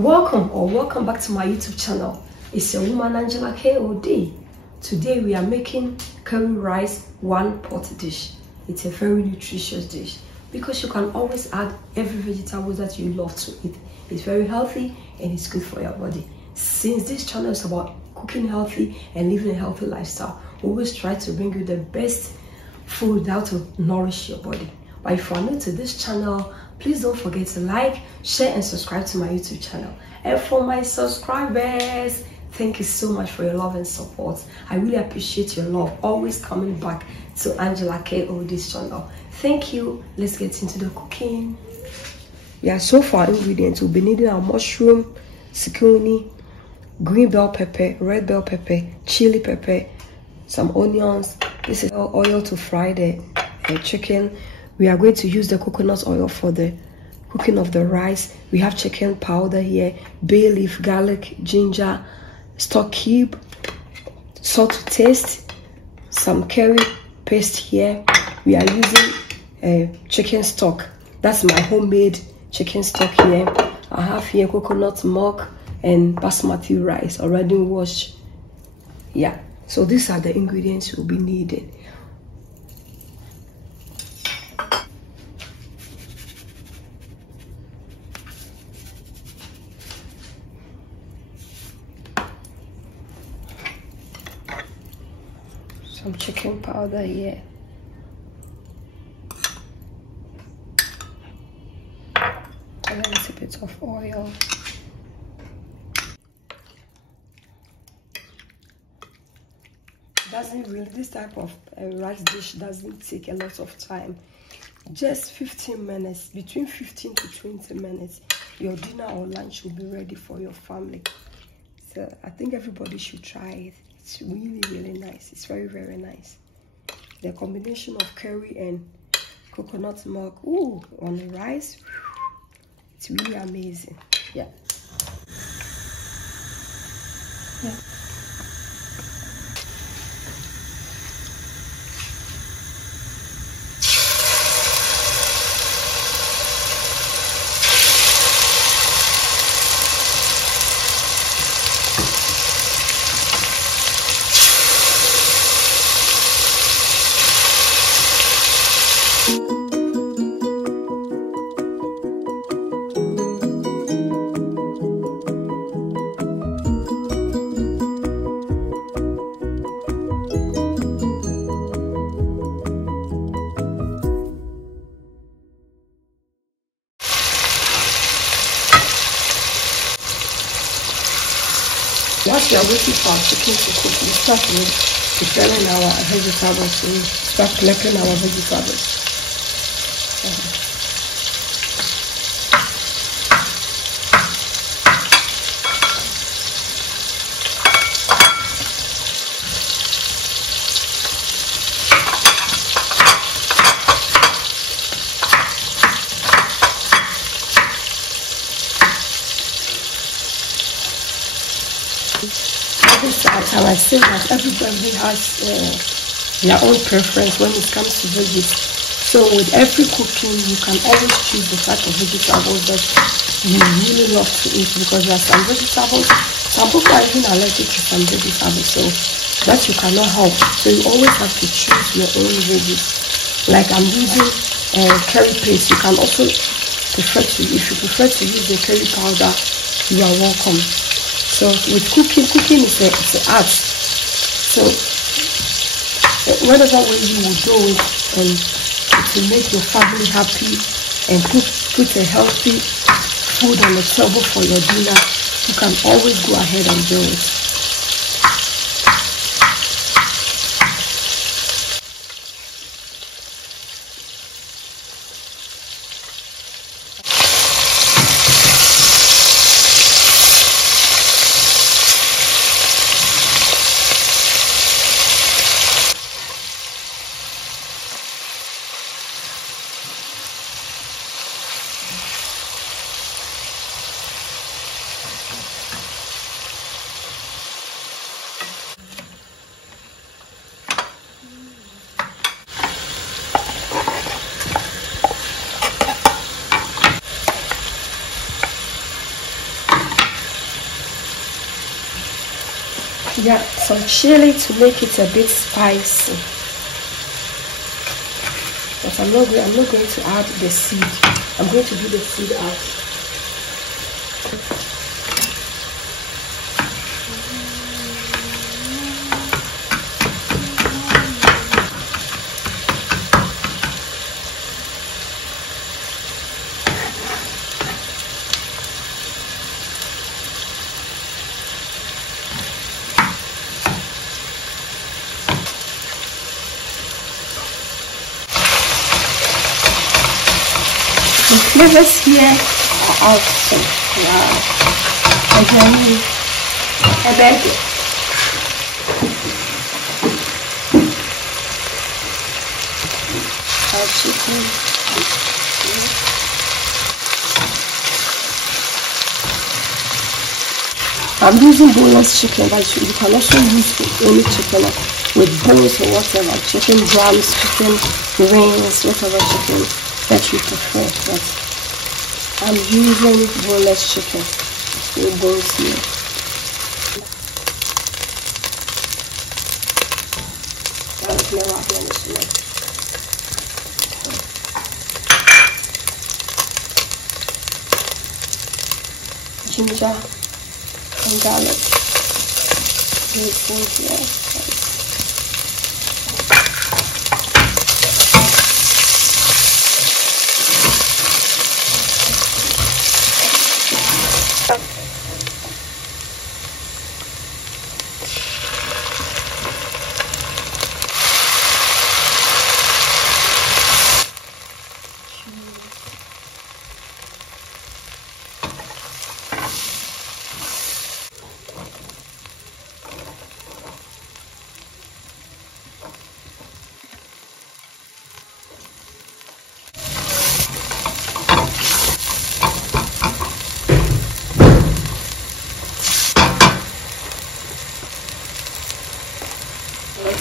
Welcome back to my YouTube channel. It's your woman Angela KOD. Today we are making curry rice one pot dish. It's a very nutritious dish because you can always add every vegetable that you love to eat. It's very healthy and it's good for your body. Since this channel is about cooking healthy and living a healthy lifestyle, we always try to bring you the best food that will nourish your body. But if you are new to this channel, please don't forget to like, share and subscribe to my YouTube channel. And for my subscribers, thank you so much for your love and support. I really appreciate your love, always coming back to Angela KOD's channel. Thank you. Let's get into the cooking. Yeah, so for our ingredients, we'll be needing our mushroom, zucchini, green bell pepper, red bell pepper, chili pepper, some onions. This is oil to fry the chicken. We are going to use the coconut oil for the cooking of the rice. We have chicken powder here, bay leaf, garlic, ginger, stock cube, salt to taste, some curry paste here. We are using chicken stock. That's my homemade chicken stock here. I have here coconut milk and basmati rice already washed. Yeah, so these are the ingredients you'll be needing. Some chicken powder here, and a little bit of oil. This type of rice dish doesn't take a lot of time. Just 15 minutes, between 15 to 20 minutes, your dinner or lunch will be ready for your family. So I think everybody should try it. It's really nice. It's very nice. The combination of curry and coconut milk, ooh, on the rice, it's really amazing. Yeah. Once you are waiting for our chicken to cook, we start with preparing our vegetables. We start collecting our vegetables. And I say that everybody has their own preference when it comes to veggies. So with every cooking, you can always choose the type of vegetables that you really love to eat, because there are some vegetables, some people are even allergic to some vegetables, so that you cannot help. So you always have to choose your own veggies. Like I'm using curry paste. You can also prefer to, if you prefer to use the curry powder, you are welcome. So with cooking is an art. So whatever way you will do it, and to make your family happy and put a healthy food on the table for your dinner, you can always go ahead and do it. Yeah, some chili to make it a bit spicy. But I'm not going to add the seed. I'm going to do the seed out. The flavors here are awesome. Wow. And then a burger. Our chicken. I'm using boneless chicken, but you can also use any chicken with bones or whatever. Chicken drums, chicken wings, whatever chicken that you prefer. But I'm using boneless chicken with bones here. Ginger and garlic.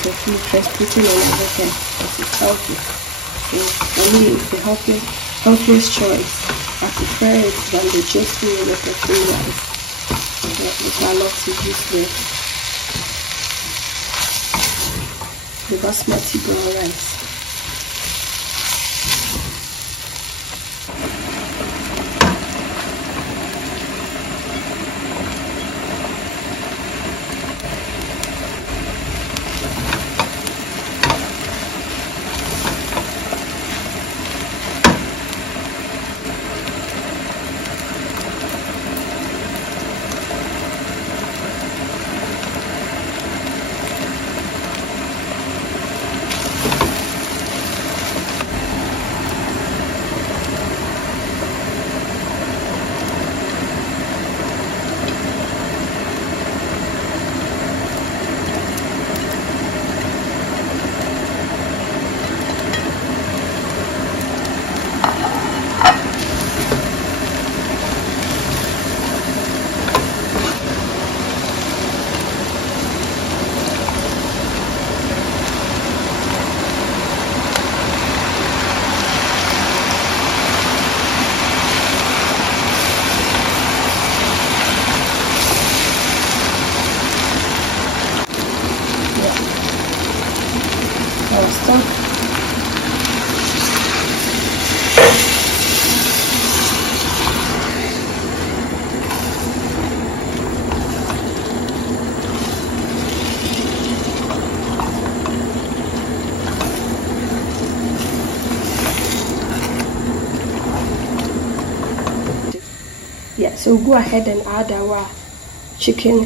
A few fresh protein and everything. It's healthy. So for me, it's the healthiest choice. I prefer it than the just with the protein rice. Which I love to use the Basmati brown rice. Yeah, so go ahead and add our chicken,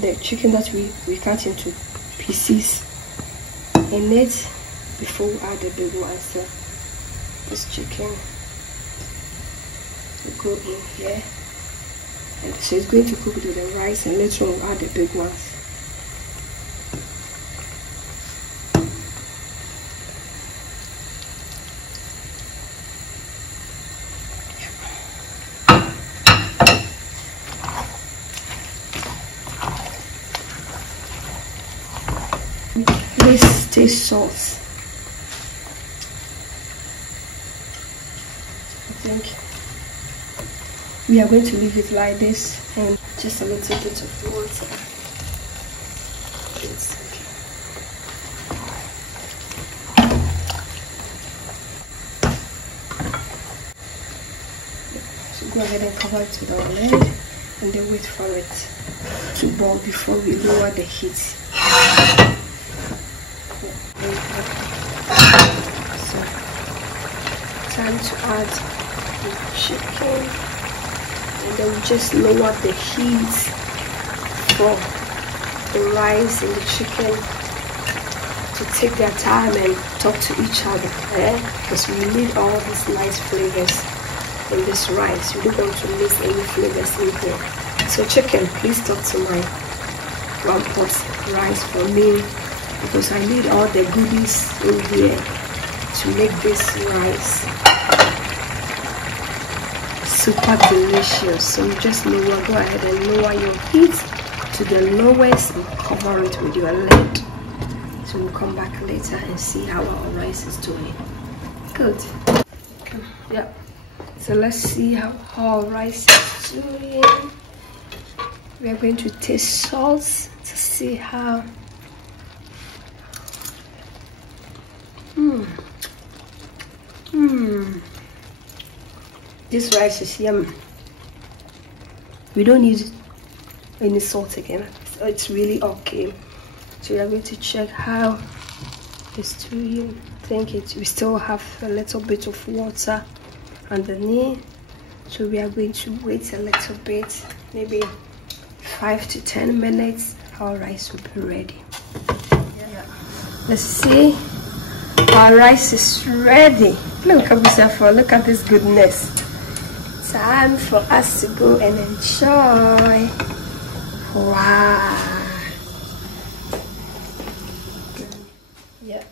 the chicken that we cut into pieces in it before we add the big one. So this chicken will go in here, and so it's going to cook with the rice, and later on we'll add the big ones. This taste sauce. I think we are going to leave it like this, and just a little bit of water. please. So go ahead and cover it with our lid and then wait for it to boil before we lower the heat. So time to add the chicken, and then we just lower the heat for the rice and the chicken to take their time and talk to each other, because we need all these nice flavors in this rice. We don't want to miss any flavors in here. So chicken, please talk to my one pot rice for me, because I need all the goodies in here to make this rice super delicious. So you just go ahead and lower your heat to the lowest and cover it with your lid. So we'll come back later and see how our rice is doing. Good. Okay. Yeah. So let's see how our rice is doing. We are going to taste salt to see how. This rice is yummy. We don't need any salt again, so it's really okay. So we are going to check how it's doing. I think we still have a little bit of water underneath, so we are going to wait a little bit, maybe 5 to 10 minutes. Our rice will be ready. Let's see. Our rice is ready. Look at this goodness. Time for us to go and enjoy. Wow. Yeah.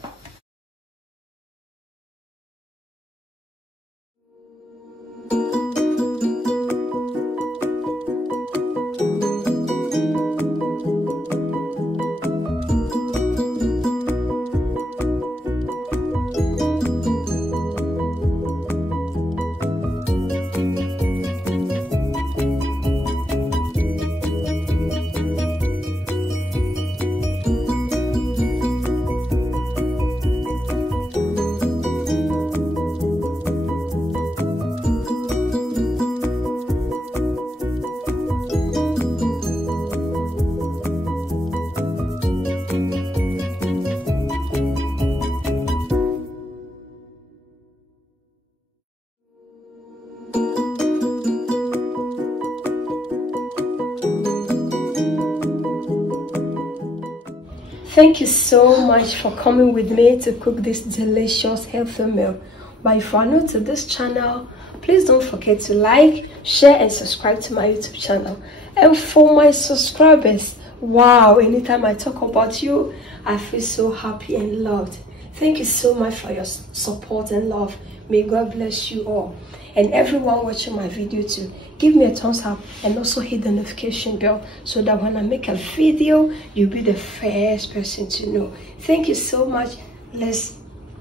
Thank you so much for coming with me to cook this delicious healthy meal. But if you are new to this channel, please don't forget to like, share and subscribe to my YouTube channel. And for my subscribers, wow, anytime I talk about you, I feel so happy and loved. Thank you so much for your support and love. May God bless you all. And everyone watching my video too, give me a thumbs up and also hit the notification bell so that when I make a video, you'll be the first person to know. Thank you so much. Let's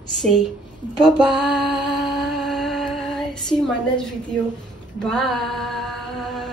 say bye-bye. See you in my next video. Bye.